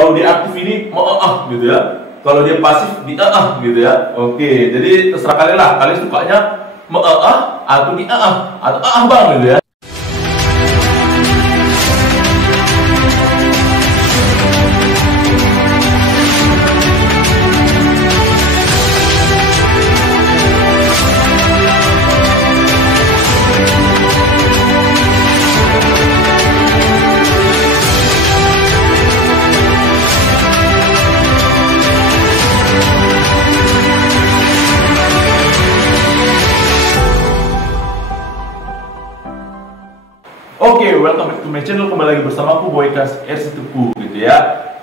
Kalau dia aktif ini gitu ya. Kalau dia pasif di gitu ya. Oke, jadi terserah kalian lah. Kalian sukanya atau di atau bang gitu ya. Oke, welcome back to my channel. Kembali lagi bersama aku Boykas R1 gitu ya.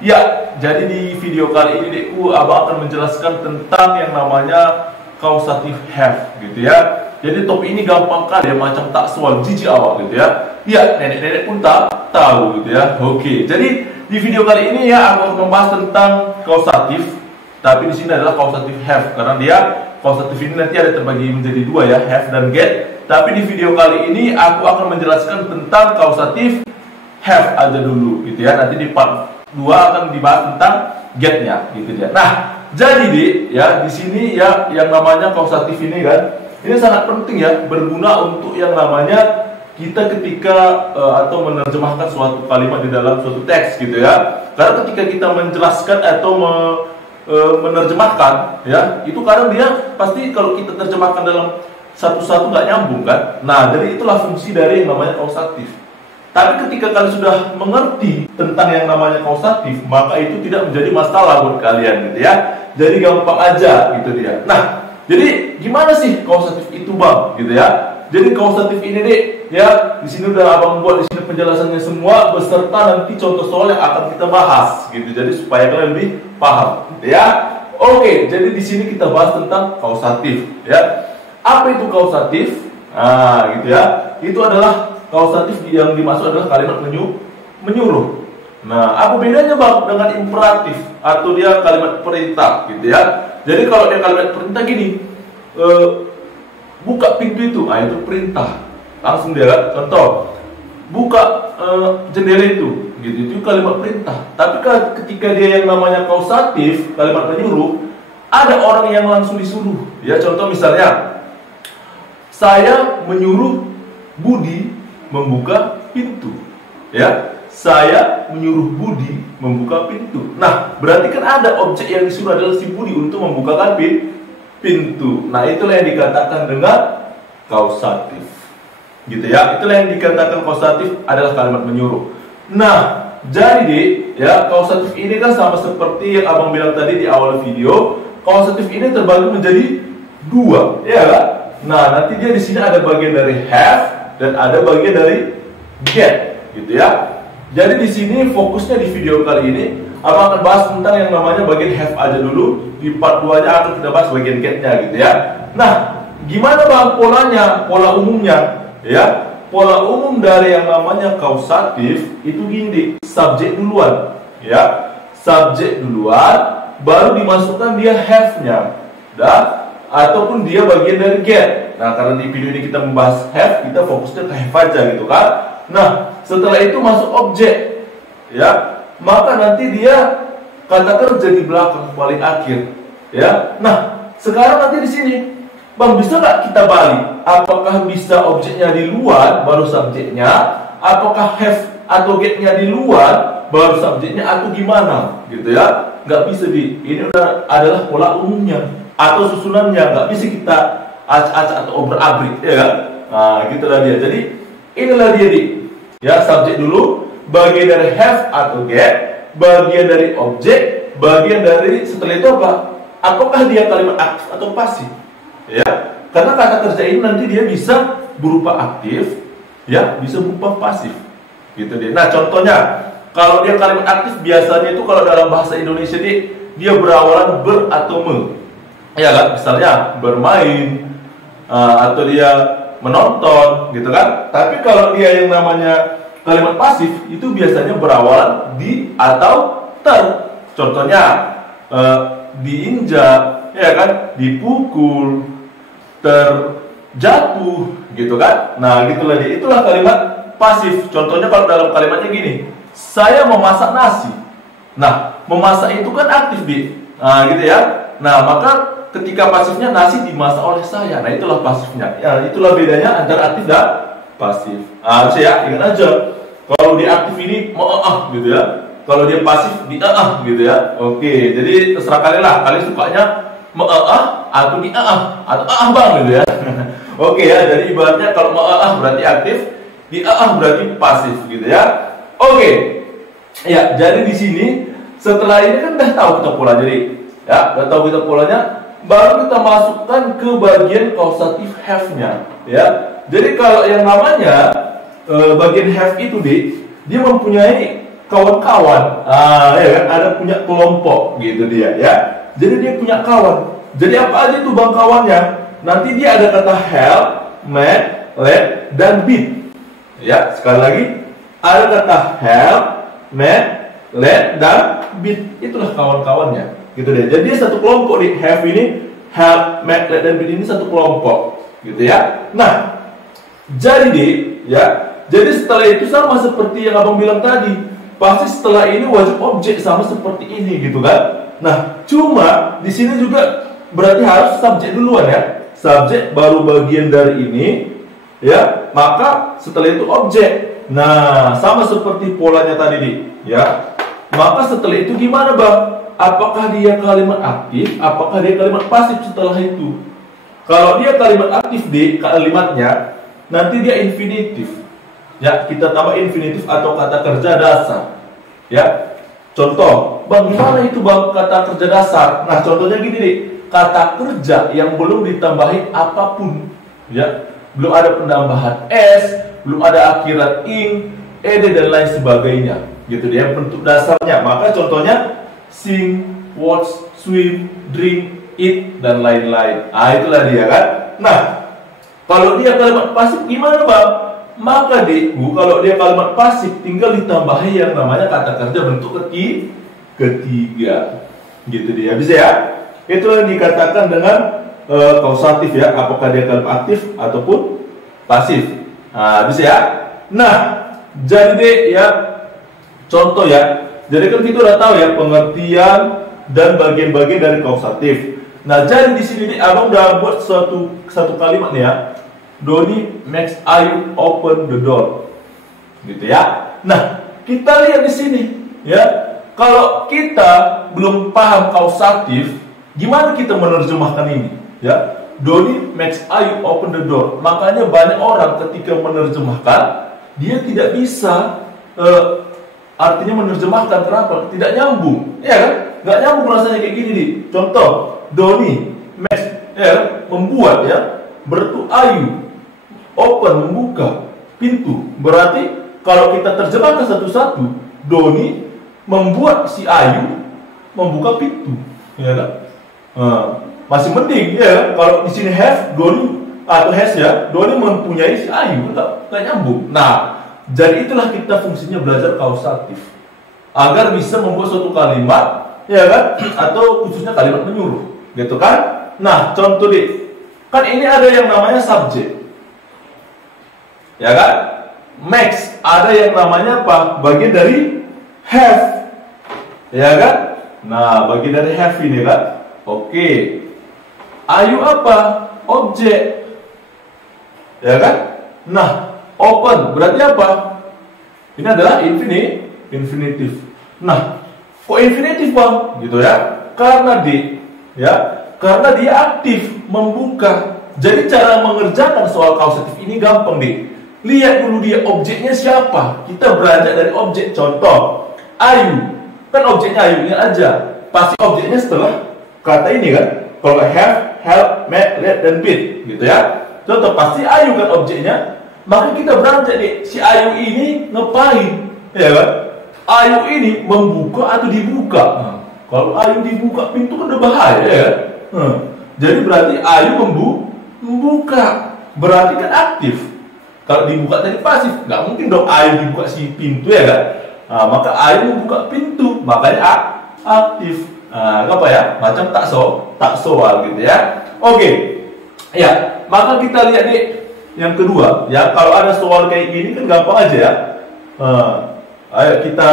Ya, jadi di video kali ini dekku, abang akan menjelaskan tentang yang namanya causative have gitu ya. Jadi top ini gampang kali ya, macam tak soal jijik awak gitu ya. Ya, nenek-nenek pun tak tahu gitu ya. Oke, jadi di video kali ini ya aku akan membahas tentang causative. Tapi di sini adalah causative have karena dia causative ini nanti ada terbagi menjadi dua ya, have dan get. Tapi di video kali ini aku akan menjelaskan tentang causative have aja dulu gitu ya. Nanti di part 2 akan dibahas tentang get-nya gitu ya. Nah, jadi ya di sini ya yang namanya causative ini kan, ini sangat penting ya, berguna untuk yang namanya kita ketika atau menerjemahkan suatu kalimat di dalam suatu teks gitu ya. Karena ketika kita menjelaskan atau menerjemahkan ya, itu kadang dia pasti kalau kita terjemahkan dalam satu-satu nggak nyambung kan. Nah, jadi itulah fungsi dari yang namanya kausatif. Tapi ketika kalian sudah mengerti tentang yang namanya kausatif, maka itu tidak menjadi masalah buat kalian gitu ya. Jadi gampang aja gitu dia. Nah, jadi gimana sih kausatif itu bang gitu ya. Jadi kausatif ini nih ya, di sini udah abang buat di sini penjelasannya semua beserta nanti contoh soal yang akan kita bahas gitu. Jadi supaya kalian lebih paham gitu ya. Oke, jadi di sini kita bahas tentang kausatif ya. Apa itu kausatif? Nah, gitu ya. Itu adalah kausatif yang dimaksud adalah kalimat menyuruh. Nah, apa bedanya bang dengan imperatif atau dia kalimat perintah gitu ya? Jadi kalau dia kalimat perintah gini, buka pintu itu, nah itu perintah. Langsung dia contoh, buka jendela itu, gitu itu kalimat perintah. Tapi ketika dia yang namanya kausatif, kalimat menyuruh, ada orang yang langsung disuruh. Ya, contoh misalnya, saya menyuruh Budi membuka pintu. Ya, saya menyuruh Budi membuka pintu. Nah, berarti kan ada objek yang disuruh adalah si Budi untuk membukakan pintu. Nah, itulah yang dikatakan dengan kausatif. Gitu ya. Itulah yang dikatakan kausatif adalah kalimat menyuruh. Nah, jadi ya, kausatif ini kan sama seperti yang abang bilang tadi di awal video. Kausatif ini terbagi menjadi dua, ya kan? Nah, nanti dia di sini ada bagian dari have dan ada bagian dari get, gitu ya. Jadi di sini fokusnya di video kali ini abang akan bahas tentang yang namanya bagian have aja dulu. Di part 2-nya akan kita bahas bagian get-nya gitu ya. Nah, gimana bang polanya, pola umumnya ya? Pola umum dari yang namanya kausatif itu gini, subjek duluan ya. Subjek duluan baru dimasukkan dia have-nya. Dah, ataupun dia bagian dari get. Nah, karena di video ini kita membahas have, kita fokusnya ke have aja gitu kan. Nah, setelah itu masuk objek ya, maka nanti dia kata kerja di belakang paling akhir ya. Nah, sekarang nanti di sini bang, bisa nggak kita balik? Apakah bisa objeknya di luar baru subjeknya? Apakah have atau getnya di luar baru subjeknya atau gimana gitu ya? Nggak bisa ini udah adalah pola umumnya atau susunannya, nggak bisa kita acak-acak atau obrak-abrik ya kan? Nah, gitulah dia. Jadi inilah dia ya, subjek dulu, bagian dari have atau get, bagian dari objek, bagian dari setelah itu apa? Apakah dia kalimat aktif atau pasif? Ya, karena kata kerja ini nanti dia bisa berupa aktif, ya, bisa berupa pasif, gitu dia. Nah, contohnya kalau dia kalimat aktif biasanya itu kalau dalam bahasa Indonesia dia berawalan ber atau me. Ya kan, misalnya bermain atau dia menonton gitu kan. Tapi kalau dia yang namanya kalimat pasif itu biasanya berawalan di atau ter. Contohnya diinjak, ya kan, dipukul, terjatuh gitu kan. Nah, gitulah dia. Itulah kalimat pasif. Contohnya kalau dalam kalimatnya gini, saya memasak nasi. Nah, memasak itu kan aktif, Dik. Nah, gitu ya. Nah, maka ketika pasifnya nasi dimasak oleh saya. Nah, itulah pasifnya. Ya, itulah bedanya antara aktif dan pasif. Nah, harus ya, ingat aja. Kalau dia aktif ini gitu ya. Kalau dia pasif di gitu ya. Oke, jadi terserah kalian lah. Kalian sukanya atau di atau bang gitu ya. Oke ya, jadi ibaratnya kalau berarti aktif, di berarti pasif gitu ya. Oke. Ya, jadi di sini setelah ini kan udah tahu kita pola, jadi ya, udah tahu kita polanya, baru kita masukkan ke bagian causative have-nya ya. Jadi kalau yang namanya bagian have itu dia mempunyai kawan-kawan, ya kan, ada punya kelompok gitu dia ya. Jadi dia punya kawan. Jadi apa aja itu bang kawannya? Nanti dia ada kata help, make, let, dan beat. Ya, sekali lagi ada kata help, make, let, dan beat. Itulah kawan-kawannya. Gitu deh. Jadi dia satu kelompok di have ini, help, make, let, dan beat ini satu kelompok. Gitu ya. Nah, jadi ya. Jadi setelah itu sama seperti yang abang bilang tadi. Pasti setelah ini wajib objek sama seperti ini gitu kan. Nah, cuma di sini juga berarti harus subjek duluan ya. Subjek baru bagian dari ini ya, maka setelah itu objek. Nah, sama seperti polanya tadi ya. Maka setelah itu gimana, Bang? Apakah dia kalimat aktif, apakah dia kalimat pasif setelah itu? Kalau dia kalimat aktif kalimatnya, nanti dia infinitif. Ya, kita tambah infinitif atau kata kerja dasar. Ya. Contoh, Bang, gimana itu Bang kata kerja dasar? Nah, contohnya gini kata kerja yang belum ditambahin apapun. Ya. Belum ada penambahan s, belum ada akhirat ing, ed dan lain sebagainya. Gitu dia bentuk dasarnya. Maka contohnya sing, watch, swim, drink, eat dan lain-lain. Itulah dia kan. Nah, kalau dia kalimat pasif gimana, Bang? Maka kalau dia kalimat pasif tinggal ditambahi yang namanya kata kerja bentuk ketiga. Gitu dia. Bisa ya? Itulah yang dikatakan dengan kausatif ya. Apakah dia kalimat aktif ataupun pasif. Nah, bisa ya? Nah, jadi ya contoh ya. Jadi kan kita udah tahu ya pengertian dan bagian-bagian dari kausatif. Nah, jadi di sini abang udah buat satu kalimat nih ya. Doni makes Ayu open the door, gitu ya. Nah, kita lihat di sini, ya. Kalau kita belum paham kausatif, gimana kita menerjemahkan ini, ya? Doni makes Ayu open the door. Makanya banyak orang ketika menerjemahkan, dia tidak bisa, artinya menerjemahkan kenapa? Tidak nyambung, ya kan? Nggak nyambung rasanya kayak gini nih. Contoh, Doni makes, ya, membuat ya, berarti Ayu. Open, membuka pintu. Berarti kalau kita terjemahkan satu-satu, Doni membuat si Ayu membuka pintu, ya kan? Masih mending ya. Kalau di sini have, Doni atau has ya, Doni mempunyai si Ayu, nggak nyambung. Nah, jadi itulah kita fungsinya belajar kausatif agar bisa membuat suatu kalimat, ya kan? Atau khususnya kalimat menyuruh, gitu kan? Nah, contoh kan ini ada yang namanya subjek. Ya kan? Max ada yang namanya apa? Bagian dari have. Ya kan? Nah, bagian dari have ini kan? Oke. Ayu apa? Objek. Ya kan? Nah, open berarti apa? Ini adalah infinitif. Nah, kok infinitif, Bang? Gitu ya. Karena karena dia aktif membuka. Jadi cara mengerjakan soal kausatif ini gampang, Lihat dulu dia objeknya siapa. Kita beranjak dari objek. Contoh, Ayu. Kan objeknya Ayu ini aja. Pasti objeknya setelah kata ini kan. Kalau have, help, make, let, dan beat. Gitu ya. Contoh, pasti Ayu kan objeknya. Maka kita beranjak si Ayu ini ngapain? Ya kan? Ayu ini membuka atau dibuka. Nah, kalau Ayu dibuka pintu kan udah bahaya ya. Jadi berarti Ayu membuka. Berarti kan aktif. Kalau dibuka dari pasif, nggak mungkin dong Ayu dibuka si pintu ya kan? Nah, maka Ayu membuka pintu, makanya aktif. Nah, apa ya? Macam taksoal gitu ya. Oke, ya. Maka kita lihat yang kedua, ya. Kalau ada soal kayak gini kan gampang aja ya. Ayo kita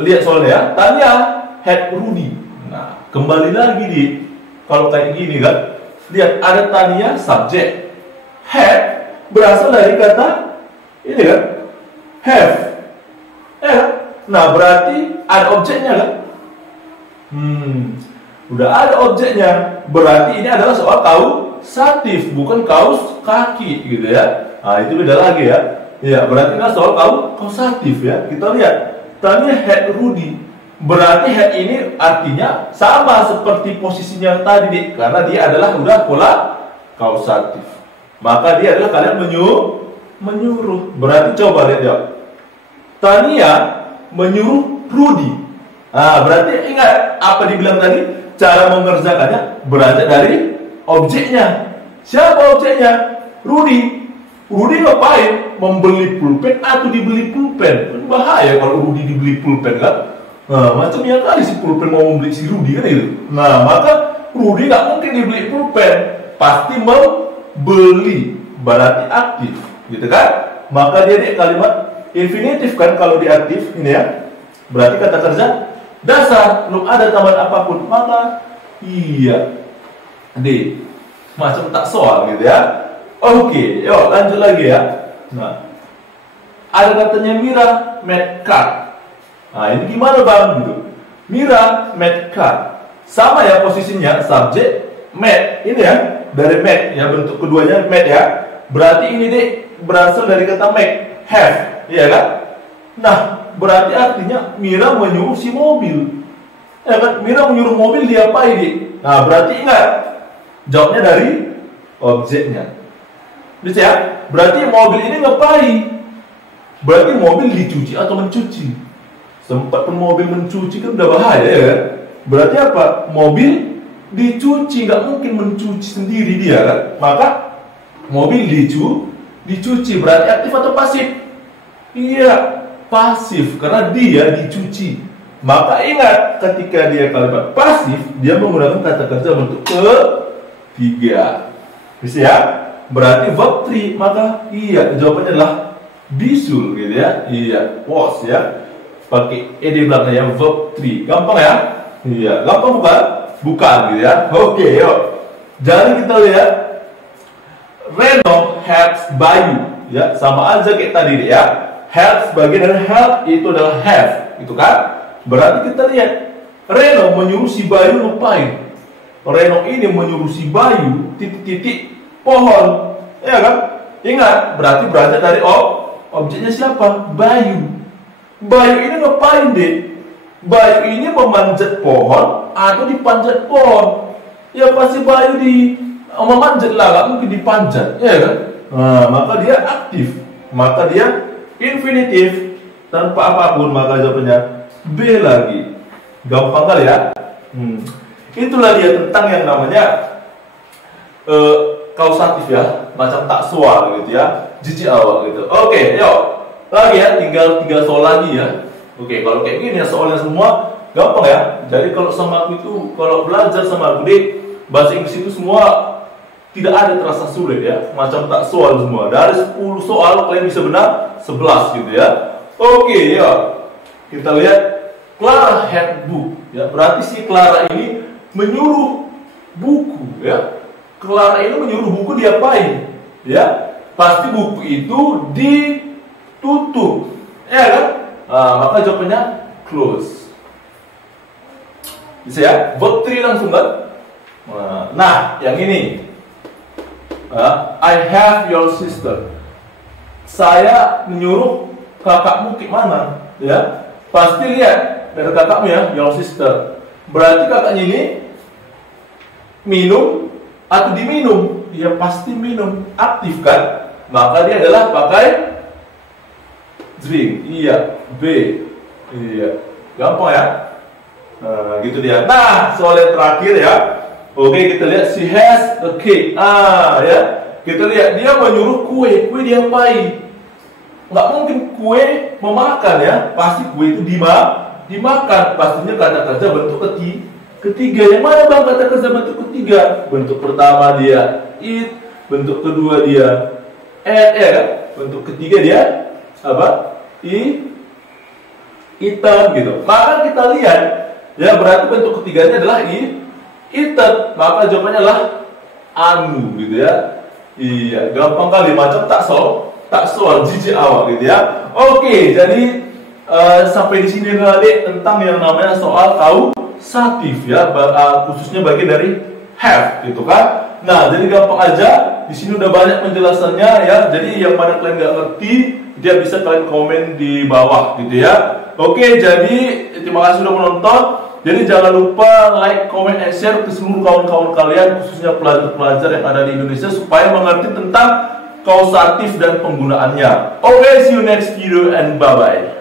lihat soalnya ya. Tanya had Rudy. Nah, kembali lagi di kalau kayak gini kan. Lihat ada Tania subjek. Had berasal dari kata ini kan. Have. Ya kan? Nah, berarti ada objeknya kan? Udah ada objeknya. Berarti ini adalah soal kausatif, bukan kaus kaki gitu ya. Nah, itu beda lagi ya. Ya, berarti ini soal kausatif ya. Kita lihat. Tanya had Rudy. Berarti had ini artinya sama seperti posisinya tadi, Dik. Karena dia adalah udah pola kausatif. Maka dia adalah kalian menyuruh. Berarti coba lihat ya. Tania menyuruh Rudy. Nah, berarti ingat apa dibilang tadi? Cara mengerjakannya beranjak dari objeknya. Siapa objeknya? Rudy. Rudy ngapain? Membeli pulpen atau dibeli pulpen? Bahaya kalau Rudy dibeli pulpen kan? Nah, macamnya kali si pulpen mau membeli si Rudy kan itu. Nah, maka Rudy nggak mungkin dibeli pulpen, pasti membeli. Berarti aktif, gitu kan? Maka dia kalimat infinitif kan kalau di aktif ini ya. Berarti kata kerja dasar, belum ada tambahan apapun, maka iya D. Macam tak soal gitu ya. Oke, yuk lanjut lagi ya. Nah, ada katanya Mira met cat. Nah, ini gimana bang gitu? Mira met cat. Sama ya posisinya, subjek met ini ya, dari met ya, bentuk keduanya met ya. Berarti ini deh berasal dari kata make, have, iya kan? Nah, berarti artinya Mira menyuruh si mobil. Ya kan? Mira menyuruh mobil diapain, Dik? Nah, berarti ingat jawabnya dari objeknya. Bisa ya? Berarti mobil ini ngapain? Berarti mobil dicuci atau mencuci? Sempat pun mobil mencuci kan udah bahaya ya kan? Berarti apa? Mobil dicuci, nggak mungkin mencuci sendiri dia kan? Maka mobil dicuci berarti aktif atau pasif? Iya, pasif karena dia dicuci. Maka ingat ketika dia kalimat pasif, dia menggunakan kata kerja bentuk ketiga. Bisa ya? Berarti verb 3, maka iya jawabannya adalah bisul gitu ya. Iya, was ya. Pakai ed belakangnya verb 3. Gampang ya? Iya, gampang bukan? Bukan gitu ya. Oke, yuk. Jadi kita lihat Reno helps Bayu ya, sama aja kayak tadi ya. Helps bagian dari help itu adalah have, gitu kan? Berarti kita lihat Reno menyuruh si Bayu ngapain? Reno ini menyuruh si Bayu titik-titik pohon, ya kan? Ingat, berarti beranjak dari objeknya siapa? Bayu. Bayu ini ngapain deh? Bayu ini memanjat pohon atau dipanjat pohon? Ya pasti Bayu memanjat lah, nggak mungkin dipanjat, ya kan? Nah, maka dia aktif, maka dia infinitif tanpa apapun, maka jawabannya B lagi. Gampang kali ya. Itulah dia tentang yang namanya kausatif ya, macam tak soal gitu ya, jijik awal gitu. Oke, yuk lagi ya, tinggal 3 soal lagi ya. Oke, kalau kayak gini ya soalnya semua gampang ya. Jadi kalau sama aku itu, kalau belajar sama aku deh, bahasa Inggris itu semua tidak ada terasa sulit ya, macam tak soal semua. Dari 10 soal kalian bisa benar 11 gitu ya. Oke, ya kita lihat Clara had book ya, berarti si Clara ini menyuruh buku ya. Clara ini menyuruh buku diapain? Ya, pasti buku itu ditutup, ya kan? Nah, maka jawabannya close. Bisa ya? Verb 3 langsung kan? Nah, yang ini. I have your sister. Saya menyuruh kakakmu ke mana? Ya, pasti lihat dari kakakmu ya, your sister. Berarti kakaknya ini minum atau diminum? Ya pasti minum, aktif kan? Maka dia adalah pakai drink. Iya, B. Iya, gampang ya. Nah, gitu dia. Nah, soal yang terakhir ya. Oke, kita lihat she has a cake. Ya. Kita lihat dia menyuruh kue. Kue diapain? Nggak mungkin kue memakan ya. Pasti kue itu dimakan. Pastinya kata kerja bentuk ketiga. Yang mana bang kata kerja bentuk ketiga? Bentuk pertama dia eat, bentuk kedua dia eat ya kan? Bentuk ketiga dia apa? eaten gitu. Maka kita lihat ya, berarti bentuk ketiganya adalah eaten. Maka jawabannya adalah anu gitu ya. Iya, gampang kali, macam tak soal jijik awak gitu ya. Oke, jadi sampai di sini adik tentang yang namanya soal kausatif ya, khususnya bagian dari have gitu kan. Nah, jadi gampang aja. Di sini udah banyak penjelasannya ya. Jadi yang mana kalian nggak ngerti, dia bisa kalian komen di bawah gitu ya. Oke, jadi terima kasih sudah menonton. Jadi jangan lupa like, comment, and share ke seluruh kawan-kawan kalian, khususnya pelajar-pelajar yang ada di Indonesia, supaya mengerti tentang kausatif dan penggunaannya. Oke, see you next video and bye-bye.